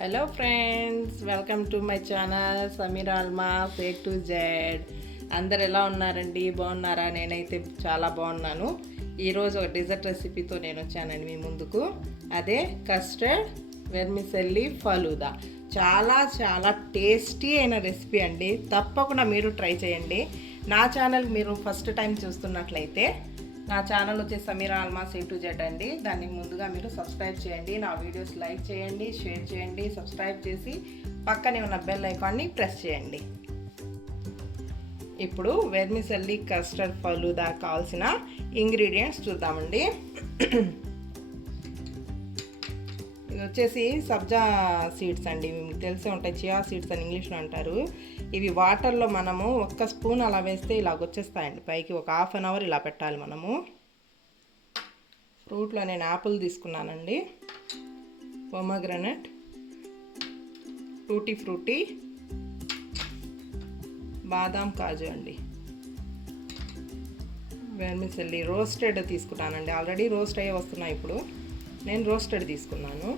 Hello friends, welcome to my channel Sameera ఆల్మాస్ A to Z. అందరు ఎలా ఉన్నారండి? బాగున్నారా? నేనైతే చాలా బాగున్నాను. ఈరోజు ఒక డిజర్ట్ రెసిపీతో నేను వచ్చానండి మీ ముందుకు. అదే కస్టర్డ్ వెర్మిసెల్లి ఫలూదా. చాలా చాలా టేస్టీ అయిన రెసిపీ అండి. తప్పకుండా మీరు ట్రై చేయండి. నా ఛానల్ మీరు ఫస్ట్ టైం చూస్తున్నట్లయితే నా ఛానల్ వచ్చి సమీరా ఆల్మాస్ A to Z అండి. దానికి ముందుగా మీరు సబ్స్క్రైబ్ చేయండి, నా వీడియోస్ లైక్ చేయండి, షేర్ చేయండి, సబ్స్క్రైబ్ చేసి పక్కనే ఉన్న బెల్ ఐకాన్ని ప్రెస్ చేయండి. ఇప్పుడు వెర్మిసెల్లి కస్టర్డ్ ఫలూదా కావాల్సిన ఇంగ్రీడియంట్స్ చూద్దామండి. ఇది వచ్చేసి సబ్జా సీడ్స్ అండి, మీకు తెలిసే ఉంటాయి, చియా సీడ్స్ అని ఇంగ్లీష్లో అంటారు. ఇవి వాటర్లో మనము ఒక్క స్పూన్ అలా వేస్తే ఇలాగ వచ్చేస్తాయండి పైకి. ఒక హాఫ్ అన్ అవర్ ఇలా పెట్టాలి మనము. ఫ్రూట్లో నేను యాపిల్ తీసుకున్నానండి, పొమగ్రనట్, టూటీ ఫ్రూటీ, బాదాం, కాజు అండి. వెర్మిసెల్లి రోస్టెడ్ తీసుకున్నానండి, ఆల్రెడీ రోస్ట్ అయ్యే వస్తున్నాయి. ఇప్పుడు నేను రోస్టెడ్ తీసుకున్నాను.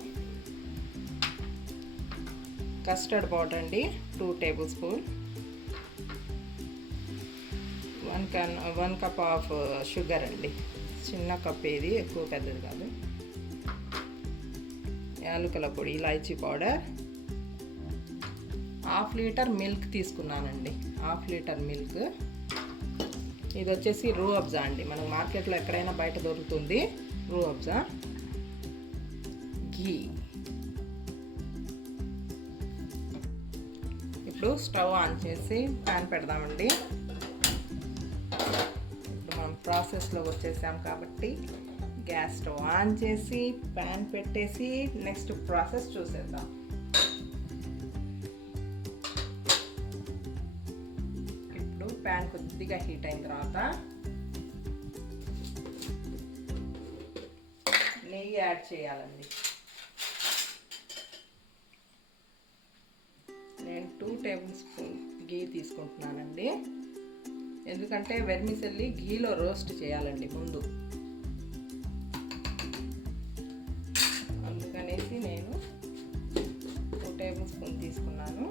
కస్టర్డ్ పౌడర్ అండి 2 table spoon, 1 cup of sugar అండి, చిన్న కప్, ఇది ఎక్కువ పెద్దది కాదు. యాలకుల పొడి, ఇలాచీ పౌడర్, 1/2 లీటర్ మిల్క్ తీసుకున్నానండి, 1/2 లీటర్ మిల్క్. ఇది వచ్చేసి రూ అబ్జా అండి, మనకు మార్కెట్లో ఎక్కడైనా బయట దొరుకుతుంది రూ అబ్జా. ఘీ. ఇప్పుడు స్టవ్ ఆన్ చేసి ప్యాన్ పెడదామండి. ఇప్పుడు మనం ప్రాసెస్లోకి వచ్చేసాం కాబట్టి గ్యాస్ స్టవ్ ఆన్ చేసి ప్యాన్ పెట్టేసి నెక్స్ట్ ప్రాసెస్ చూసేద్దాం. ఇప్పుడు ప్యాన్ కొద్దిగా హీట్ అయిన తర్వాత నెయ్యి యాడ్ చేయాలండి. నేను 2 టేబుల్ స్పూన్ ఘీ తీసుకుంటున్నానండి, ఎందుకంటే వెర్మిసెల్లి ఘీలో రోస్ట్ చేయాలండి ముందు, అందుకనేసి నేను 2 టేబుల్ స్పూన్ తీసుకున్నాను.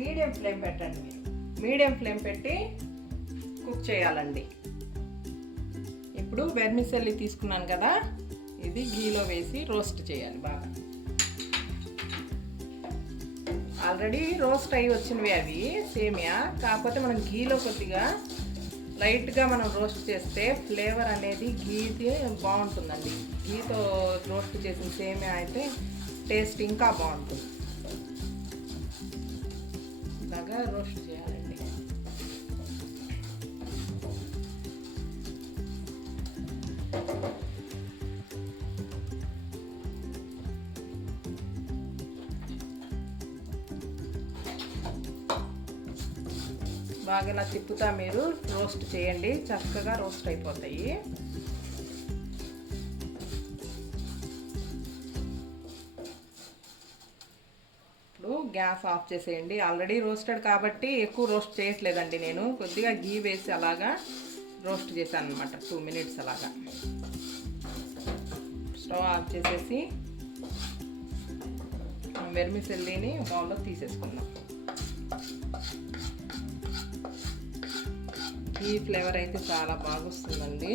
మీడియం ఫ్లేమ్ పెట్టండి, మీరు మీడియం ఫ్లేమ్ పెట్టి కుక్ చేయాలండి. ఇప్పుడు వెర్మిసెల్లి తీసుకున్నాను కదా, ఇది ఘీలో వేసి రోస్ట్ చేయాలి బాగా. ఆల్రెడీ రోస్ట్ అయ్యి వచ్చినవి అవి సేమియా, కాకపోతే మనం ఘీలో కొద్దిగా లైట్గా మనం రోస్ట్ చేస్తే ఫ్లేవర్ అనేది ఘీది బాగుంటుందండి. ఘీతో రోస్ట్ చేసిన సేమియా అయితే టేస్ట్ ఇంకా బాగుంటుంది. ఇలాగా రోస్ట్ చేయాలండి. బాగా ఇలా తిప్పుతా మీరు రోస్ట్ చేయండి, చక్కగా రోస్ట్ అయిపోతాయి. ఇప్పుడు గ్యాస్ ఆఫ్ చేసేయండి. ఆల్రెడీ రోస్టెడ్ కాబట్టి ఎక్కువ రోస్ట్ చేయట్లేదండి, నేను కొద్దిగా ఘీ వేసి అలాగా రోస్ట్ చేశాను అనమాట, 2 మినిట్స్ అలాగా. స్టవ్ ఆఫ్ చేసేసి వెర్మిసెల్లిని బౌల్లో తీసేసుకుందాం. ఈ ఫ్లేవర్ అయితే చాలా బాగా వస్తుందండి.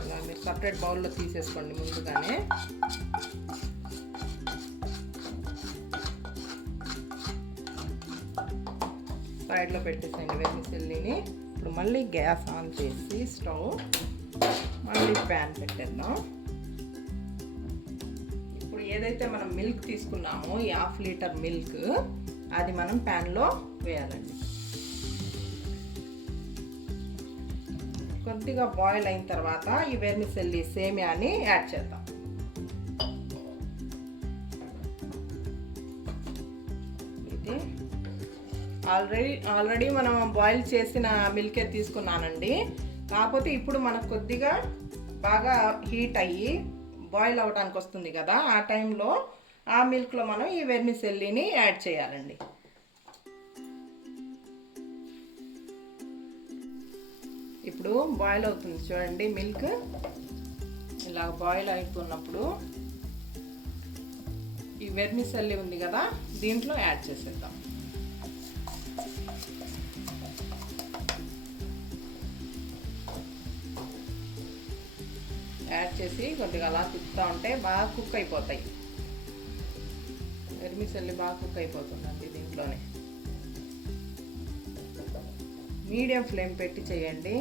ఇలా మీరు సపరేట్ బౌల్లో తీసేసుకోండి ముందుగానే. సైడ్లో పెట్టేసేయండి వెర్మిసెల్లిని. ఇప్పుడు మళ్ళీ గ్యాస్ ఆన్ చేసి స్టవ్ మళ్ళీ ప్యాన్ పెట్టేద్దాం. ఏదైతే మనం మిల్క్ తీసుకున్నామో ఈ 1/2 లీటర్ మిల్క్, అది మనం ప్యాన్లో వేయాలండి. కొద్దిగా బాయిల్ అయిన తర్వాత ఈ వెర్మిసెల్లి సేమియాని యాడ్ చేద్దాం. ఇది ఆల్రెడీ మనం బాయిల్ చేసిన మిల్కే తీసుకున్నానండి, కాకపోతే ఇప్పుడు మనకు కొద్దిగా బాగా హీట్ అయ్యి బాయిల్ అవ్వడానికి వస్తుంది కదా, ఆ టైంలో ఆ మిల్క్లో మనం ఈ వెర్మిసెల్లిని యాడ్ చేయాలండి. ఇప్పుడు బాయిల్ అవుతుంది చూడండి మిల్క్. ఇలా బాయిల్ అవుతున్నప్పుడు ఈ వెర్మిసెల్లి ఉంది కదా, దీంట్లో యాడ్ చేసేద్దాం. యాడ్ చేసి కొద్దిగా అలా తిప్పుతూ ఉంటే బాగా కుక్ అయిపోతాయి. వెర్మిసెల్లి బాగా కుక్ అయిపోతుందండి దీంట్లోనే. మీడియం ఫ్లేమ్ పెట్టి చేయండి.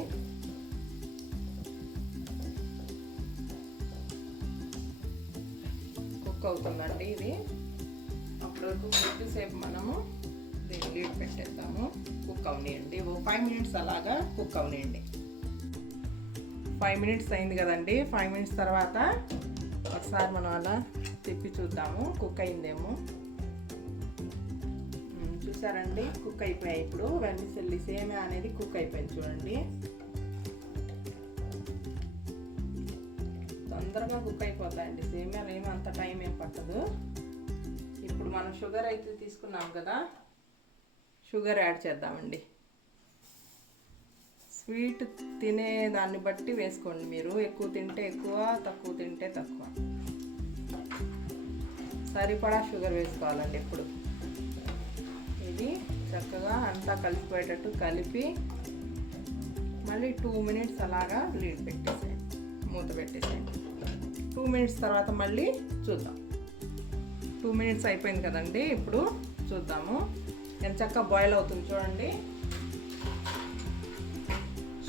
కుక్ అవుతుందండి ఇది. అప్పుడు కొద్దిసేపు మనము దీన్ని లీడ్ పెట్టేద్దాము. కుక్ అవనియండి, 5 మినిట్స్ అలాగా కుక్ అవనియండి. 5 మినిట్స్ అయింది కదండి. 5 మినిట్స్ తర్వాత ఒకసారి మనం అలా తిప్పి చూద్దాము కుక్ అయిందేమో. చూసారండి, కుక్ అయిపోయాయి. ఇప్పుడు వెర్మిసెల్లి సేమియా అనేది కుక్ అయిపోయింది చూడండి. తొందరగా కుక్ అయిపోతాయండి సేమియాలు, ఏమీ అంత టైం ఏం పట్టదు. ఇప్పుడు మనం షుగర్ అయితే తీసుకున్నాం కదా, షుగర్ యాడ్ చేద్దామండి. స్వీట్ తినే దాన్ని బట్టి వేసుకోండి మీరు. ఎక్కువ తింటే ఎక్కువ, తక్కువ తింటే తక్కువ. సరిపడా షుగర్ వేసుకోవాలండి ఎప్పుడు. ఇది చక్కగా అంతా కలిసిపోయేటట్టు కలిపి మళ్ళీ 2 మినిట్స్ అలాగా లీడ్ పెట్టేసేయండి, మూత పెట్టేసేయండి. 2 మినిట్స్ తర్వాత మళ్ళీ చూద్దాం. 2 మినిట్స్ అయిపోయింది కదండి. ఇప్పుడు చూద్దాము ఎంత చక్కగా బాయిల్ అవుతుంది చూడండి.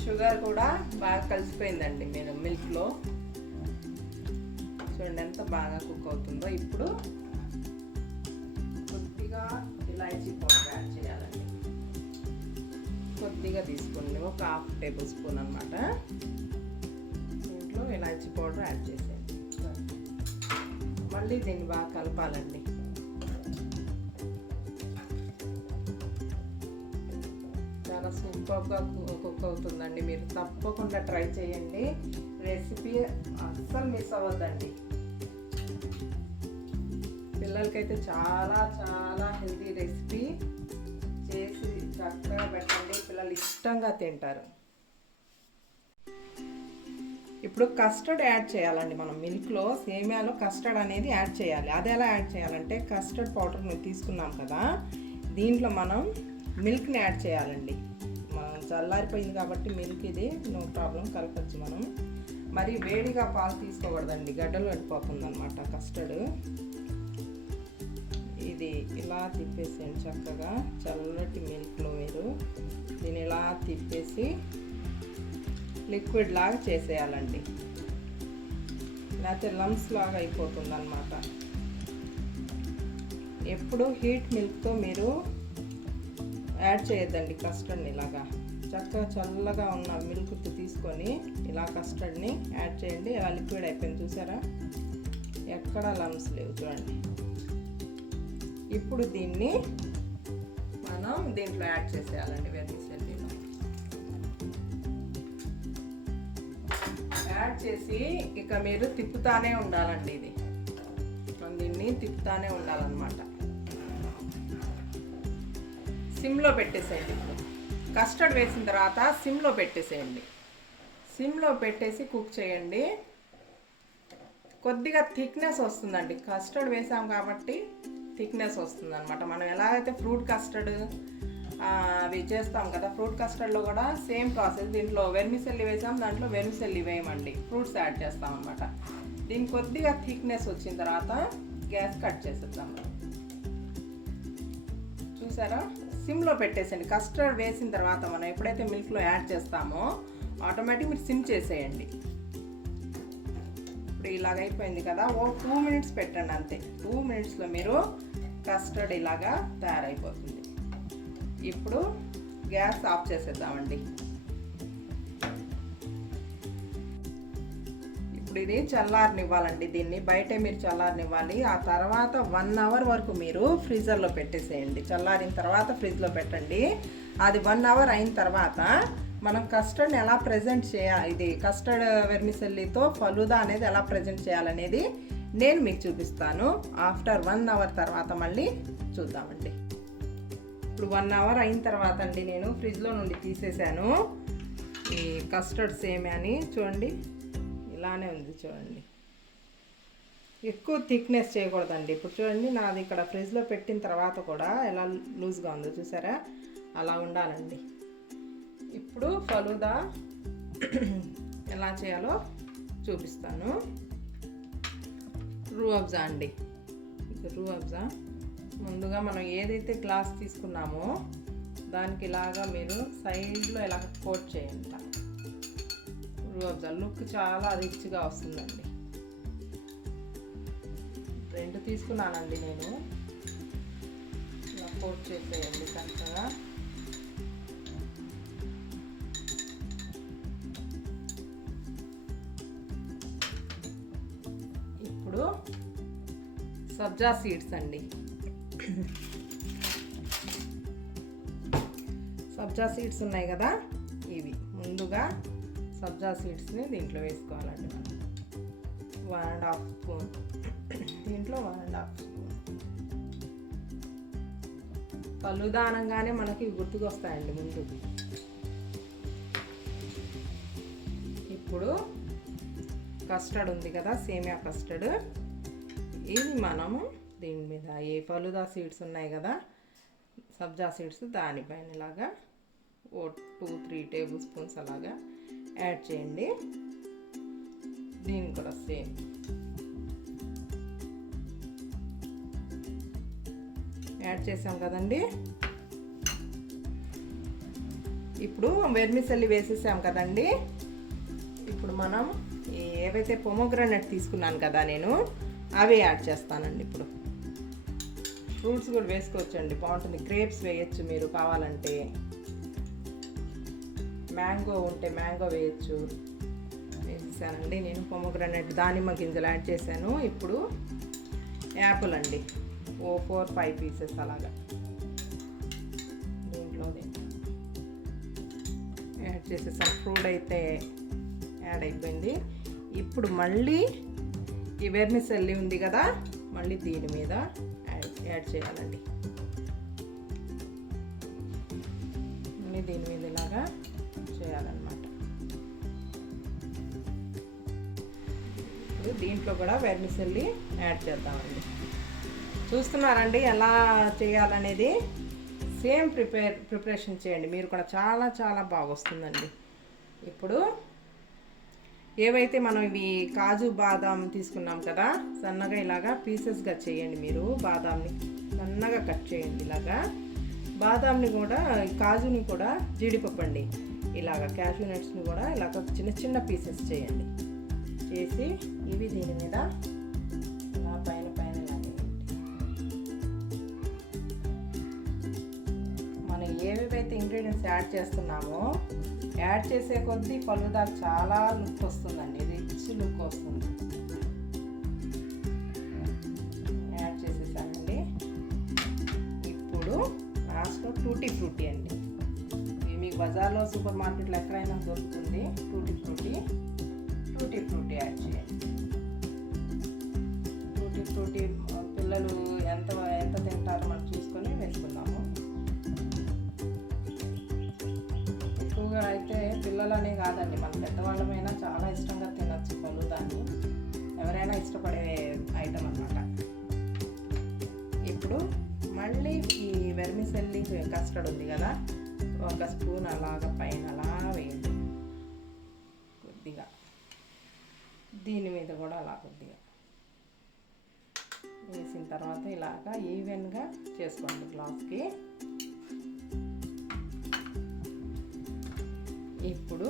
షుగర్ కూడా బాగా కలిసిపోయిందండి మీరు మిల్క్లో. చూడండి ఎంత బాగా కుక్ అవుతుందో. ఇప్పుడు కొద్దిగా ఇలాచీ పౌడర్ యాడ్ చేయాలండి. కొద్దిగా తీసుకోండి, ఒక 1/2 టేబుల్ స్పూన్ అనమాట. దీంట్లో ఇలాచీ పౌడర్ యాడ్ చేసేయండి. మళ్ళీ దీన్ని బాగా కలపాలండి. చాలా సూపర్గా కుక్ అవుతుందండి. మీరు తప్పకుండా ట్రై చేయండి. రెసిపీ అస్సలు మిస్ అవ్వద్దండి. పిల్లలకైతే చాలా చాలా హెల్తీ రెసిపీ. చేసి చక్కగా పెట్టండి, పిల్లలు ఇష్టంగా తింటారు. ఇప్పుడు కస్టర్డ్ యాడ్ చేయాలండి. మనం మిల్క్లో సేమియాలో కస్టర్డ్ అనేది యాడ్ చేయాలి. అది ఎలా యాడ్ చేయాలంటే, కస్టర్డ్ పౌడర్ తీసుకున్నాం కదా, దీంట్లో మనం మిల్క్ని యాడ్ చేయాలండి. మనం చల్లారిపోయింది కాబట్టి మిల్క్ ఇది నో ప్రాబ్లం, కలపచ్చు మనం. మరి వేడిగా పాలు తీసుకోకూడదండి, గడ్డలు పడిపోతుంది అనమాట కస్టర్డ్. ఇది ఇలా తిప్పేసేయండి చక్కగా. చల్లటి మిల్క్లో మీరు దీన్ని ఇలా తిప్పేసి లిక్విడ్ లాగా చేసేయాలండి, లేకపోతే లంప్స్ లాగా అయిపోతుంది అనమాట. ఎప్పుడు హీట్ మిల్క్తో మీరు యాడ్ చేయొద్దండి కస్టర్డ్ని. ఇలాగా చక్కగా చల్లగా ఉన్న మిల్క్ తీసుకొని ఇలా కస్టర్డ్ని యాడ్ చేయండి. ఇలా లిక్విడ్ అయిపోయింది చూసారా, ఎక్కడ లంప్స్ లేవు చూడండి. ఇప్పుడు దీన్ని మనం దీంట్లో యాడ్ చేసేయాలండి. వెర్మిసెల్లిలో యాడ్ చేసి ఇక మీరు తిప్పుతానే ఉండాలండి. ఇది మనం దీన్ని తిప్పుతానే ఉండాలన్నమాట. సిమ్లో పెట్టేసేయండి. ఇప్పుడు కస్టర్డ్ వేసిన తర్వాత సిమ్లో పెట్టేసేయండి. సిమ్లో పెట్టేసి కుక్ చేయండి. కొద్దిగా థిక్నెస్ వస్తుందండి, కస్టర్డ్ వేసాం కాబట్టి థిక్నెస్ వస్తుంది అనమాట. మనం ఎలాగైతే ఫ్రూట్ కస్టర్డ్ అవి చేస్తాం కదా, ఫ్రూట్ కస్టర్డ్లో కూడా సేమ్ ప్రాసెస్. దీంట్లో వెర్మిసెల్లి వేసాం, దాంట్లో వెర్మిసెల్లి వేయమండి, ఫ్రూట్స్ యాడ్ చేస్తాం అనమాట. దీనికి కొద్దిగా థిక్నెస్ వచ్చిన తర్వాత గ్యాస్ కట్ చేసేద్దాం. చూసారా, సిమ్లో పెట్టేసేయండి. కస్టర్డ్ వేసిన తర్వాత మనం ఎప్పుడైతే మిల్క్లో యాడ్ చేస్తామో ఆటోమేటిక్ మీరు సిమ్ చేసేయండి. ఇప్పుడు ఇలాగైపోయింది కదా, 2 మినిట్స్ పెట్టండి అంతే. 2 మినిట్స్లో మీరు కస్టర్డ్ ఇలాగా తయారైపోతుంది. ఇప్పుడు గ్యాస్ ఆఫ్ చేసేద్దామండి. ఇప్పుడు ఇది చల్లారనివ్వాలండి. దీన్ని బయటే మీరు చల్లారనివ్వాలి. ఆ తర్వాత 1 అవర్ వరకు మీరు ఫ్రీజర్లో పెట్టేసేయండి. చల్లారిన తర్వాత ఫ్రిడ్జ్లో పెట్టండి. అది 1 అవర్ అయిన తర్వాత మనం కస్టర్డ్ని ఎలా ప్రజెంట్ చేయాలి, ఇది కస్టర్డ్ వెర్మిసెల్లితో ఫలూదా అనేది ఎలా ప్రజెంట్ చేయాలనేది నేను మీకు చూపిస్తాను. ఆఫ్టర్ 1 అవర్ తర్వాత మళ్ళీ చూద్దామండి. ఇప్పుడు 1 అవర్ అయిన తర్వాత అండి నేను ఫ్రిడ్జ్లో నుండి తీసేసాను. ఈ కస్టర్డ్ సేమియాని చూడండి, ఇలానే ఉంది చూడండి. ఎక్కువ థిక్నెస్ చేయకూడదండి. ఇప్పుడు చూడండి, నాది ఇక్కడ ఫ్రిడ్జ్లో పెట్టిన తర్వాత కూడా ఎలా లూజ్గా ఉందో చూసారా, అలా ఉండాలండి. ఇప్పుడు ఫలూదా ఎలా చేయాలో చూపిస్తాను. రూహ్ అఫ్జా అండి, రూహ్ అఫ్జా ముందుగా మనం ఏదైతే గ్లాస్ తీసుకున్నామో దానికి ఇలాగా మీరు సైడ్లో ఇలా కోట్ చేయండి. రూహ్ అఫ్జా లుక్ చాలా రిచ్గా వస్తుందండి. 2 తీసుకున్నానండి నేను. ఇలా కోట్ చేసేయండి చక్కగా. ఇప్పుడు సబ్జా సీడ్స్ అండి. సబ్జా సీడ్స్ ఉన్నాయి కదా, ఇవి ముందుగా సబ్జా సీడ్స్ని దీంట్లో వేసుకోవాలండి. మనం 1.5 స్పూన్, దీంట్లో 1.5 స్పూన్. ఫలూదా అనగానే మనకి గుర్తుకొస్తాయండి ముందు. ఇప్పుడు కస్టర్డ్ ఉంది కదా, సేమియా కస్టర్డ్, ఇది మనము దీని మీద ఏ ఫలూదా సీడ్స్ ఉన్నాయి కదా, సబ్జా సీడ్స్, దానిపైన ఇలాగా 2-3 టేబుల్ స్పూన్స్ అలాగా యాడ్ చేయండి. దీన్ని కూడా సేమ్ యాడ్ చేసాం కదండి. ఇప్పుడు వెర్మిసెల్లి వేసేసాం కదండి. ఇప్పుడు మనం ఏవైతే పొమోగ్రానైట్ తీసుకున్నాను కదా నేను, అవి యాడ్ చేస్తానండి. ఇప్పుడు ఫ్రూట్స్ కూడా వేసుకోవచ్చండి, బాగుంటుంది. గ్రేప్స్ వేయచ్చు మీరు కావాలంటే, మ్యాంగో ఉంటే మ్యాంగో వేయచ్చు. వేసేసానండి నేను. పొమోగ్రానైట్ దానిమ్మ గింజలు యాడ్ చేశాను. ఇప్పుడు యాపిల్ అండి, 4-5 పీసెస్ అలాగా దీంట్లో యాడ్ చేసేసాను. ఫ్రూట్ అయితే యాడ్ అయిపోయింది. ఇప్పుడు మళ్ళీ ఈ వెర్మిసెల్లి ఉంది కదా, మళ్ళీ దీని మీద యాడ్ చేయాలండి. మళ్ళీ దీని మీద ఇలాగా చేయాలన్నమాట. ఇప్పుడు దీంట్లో కూడా వెర్మిసెల్లి యాడ్ చేద్దామండి. చూస్తున్నారండి ఎలా చేయాలనేది. సేమ్ ప్రిపరేషన్ చేయండి మీరు కూడా, చాలా చాలా బాగా వస్తుందండి. ఇప్పుడు ఏవైతే మనం ఇవి కాజు బాదాం తీసుకున్నాం కదా, సన్నగా ఇలాగా పీసెస్గా చేయండి మీరు. బాదాంని సన్నగా కట్ చేయండి ఇలాగా. బాదాంని కూడా, కాజుని కూడా, జీడిపప్పు అండి ఇలాగా, క్యాషూ నట్స్ని కూడా ఇలాగ చిన్న చిన్న పీసెస్ చేయండి. చేసి ఇవి దీని మీద ఇలా పైన పైన మనం ఏవేవైతే ఇంగ్రీడియంట్స్ యాడ్ చేస్తున్నామో, యాడ్ చేసే కొద్దీ ఫలూదా చాలా లుక్ వస్తుందండి, రిచ్ లుక్ వస్తుంది. యాడ్ చేసేసానండి. ఇప్పుడు లాస్ట్లో టూటీ ఫ్రూటీ అండి. ఇవి మీకు బజార్లో, సూపర్ మార్కెట్లో ఎక్కడైనా దొరుకుతుంది. టూటీ ఫ్రూటీ యాడ్ చేయండి. టూటీ ఫ్రూటీ పిల్లలు ఎంత తింటారో మనం చూసుకొని వేసుకుందాము. ఎక్కువగా అయితే పిల్లలనే కాదండి, మన పెద్దవాళ్ళమైనా చాలా ఇష్టంగా తినచ్చు ఫలూదాన్ని. ఎవరైనా ఇష్టపడే ఐటమ్ అన్నమాట. ఇప్పుడు మళ్ళీ ఈ వెర్మిసెల్లి కస్టర్డ్ ఉంది కదా, 1 స్పూన్ అలాగా పైన అలా వేయండి కొద్దిగా. దీని మీద కూడా అలా కొద్దిగా వేసిన తర్వాత ఇలాగా ఈవెన్గా చేసుకోండి గ్లాస్కి. ఇప్పుడు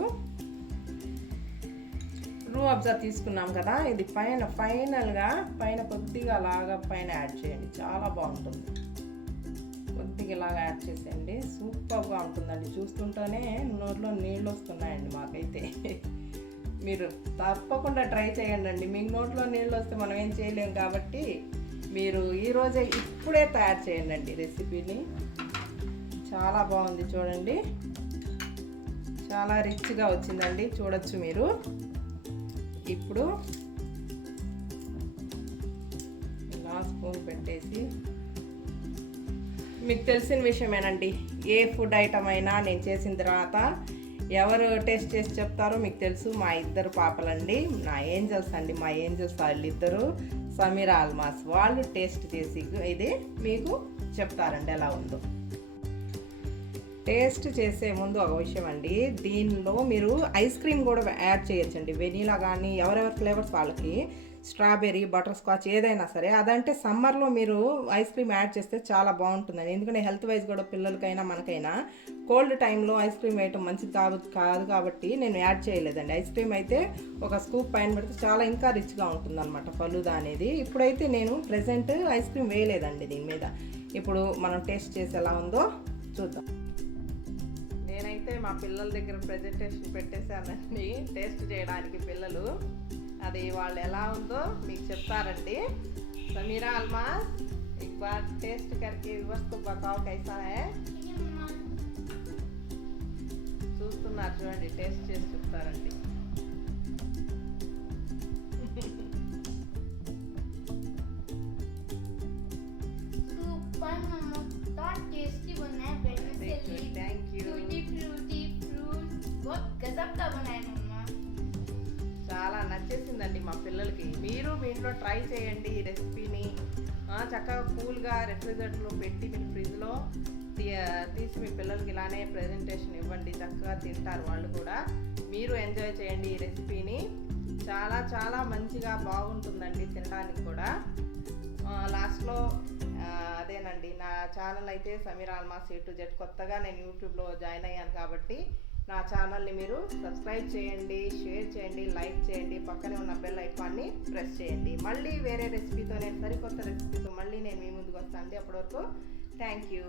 రూహ్ అఫ్జా తీసుకున్నాం కదా, ఇది ఫైనల్గా పైన కొద్దిగా అలాగా పైన యాడ్ చేయండి. చాలా బాగుంటుంది. కొద్దిగా ఇలాగా యాడ్ చేసేయండి. సూపర్గా ఉంటుందండి. చూస్తుంటేనే నోట్లో నీళ్ళు వస్తున్నాయండి మాకైతే. మీరు తప్పకుండా ట్రై చేయండి. మీకు నోట్లో నీళ్ళు వస్తే మనం ఏం చేయలేం కాబట్టి మీరు ఈరోజే ఇప్పుడే తయారు చేయండి రెసిపీని. చాలా బాగుంది చూడండి, చాలా రిచ్గా వచ్చిందండి, చూడొచ్చు మీరు. ఇప్పుడు ఇలా స్పూన్ పెట్టేసి, మీకు తెలిసిన విషయమేనండి, ఏ ఫుడ్ ఐటమ్ అయినా నేను చేసిన తర్వాత ఎవరు టేస్ట్ చేసి చెప్తారో మీకు తెలుసు, మా ఇద్దరు పాపలండి, నా ఏంజల్స్ అండి, మా ఏంజల్స్ వాళ్ళిద్దరు సమీరా అల్మాస్. వాళ్ళు టేస్ట్ చేసి ఇది మీకు చెప్తారండి ఎలా ఉందో. టేస్ట్ చేసే ముందు ఒక విషయం అండి, దీనిలో మీరు ఐస్ క్రీమ్ కూడా యాడ్ చేయొచ్చండి. వెనీలా కానీ ఎవరెవరి ఫ్లేవర్స్ వాళ్ళకి, స్ట్రాబెర్రీ, బటర్ స్కాచ్ ఏదైనా సరే. అదంటే సమ్మర్లో మీరు ఐస్ క్రీమ్ యాడ్ చేస్తే చాలా బాగుంటుందండి. ఎందుకంటే హెల్త్ వైజ్ కూడా పిల్లలకైనా మనకైనా కోల్డ్ టైంలో ఐస్ క్రీమ్ వేయటం మంచిది కాదు కాబట్టి నేను యాడ్ చేయలేదండి. ఐస్ క్రీమ్ అయితే ఒక స్కూప్ పైన పెడితే చాలా ఇంకా రిచ్గా ఉంటుందన్నమాట ఫలూదా అనేది. ఇప్పుడైతే నేను ప్రెజెంట్ ఐస్ క్రీమ్ వేయలేదండి దీని మీద. ఇప్పుడు మనం టేస్ట్ చేసి ఎలా ఉందో చూద్దాం. నేనైతే మా పిల్లల దగ్గర ప్రెజెంటేషన్ పెట్టేశానండి టేస్ట్ చేయడానికి. పిల్లలు అది వాళ్ళు ఎలా ఉందో మీకు చెప్తారండి. సమీరా అల్మాస్ एक बार टेस्ट करके व्यूअर्स को बताओ कैसा है. చూస్తున్నారు చూడండి, టేస్ట్ చేసి చెప్తారండి. సూపర్ మమ్మ, बहुत टेस्टी बना है. बेटे से थैंक यू. टूटी फ्रूट बहुत गजब का बना है मम्मा. చాలా నచ్చేసిందండి మా పిల్లలకి. మీరు మీ ఇంట్లో ట్రై చేయండి ఈ రెసిపీని. చక్కగా కూల్గా రెఫ్రిజరేటర్లో పెట్టి మీరు ఫ్రిడ్జ్లో తీసి మీ పిల్లలకి ఇలానే ప్రెజెంటేషన్ ఇవ్వండి. చక్కగా తింటారు వాళ్ళు కూడా. మీరు ఎంజాయ్ చేయండి ఈ రెసిపీని. చాలా చాలా మంచిగా బాగుంటుందండి తినడానికి కూడా. లాస్ట్లో అదేనండి, నా ఛానల్ అయితే సమీరా అల్మాస్ A to Z. కొత్తగా నేను యూట్యూబ్లో జాయిన్ అయ్యాను కాబట్టి నా ఛానల్ని మీరు సబ్స్క్రైబ్ చేయండి, షేర్ చేయండి, లైక్ చేయండి, పక్కనే ఉన్న బెల్ ఐకాన్ని ప్రెస్ చేయండి. మళ్ళీ వేరే రెసిపీతో, నేను సరికొత్త రెసిపీతో మళ్ళీ నేను మీ ముందుకు వస్తాను అండి. అప్పటి వరకు థ్యాంక్ యూ.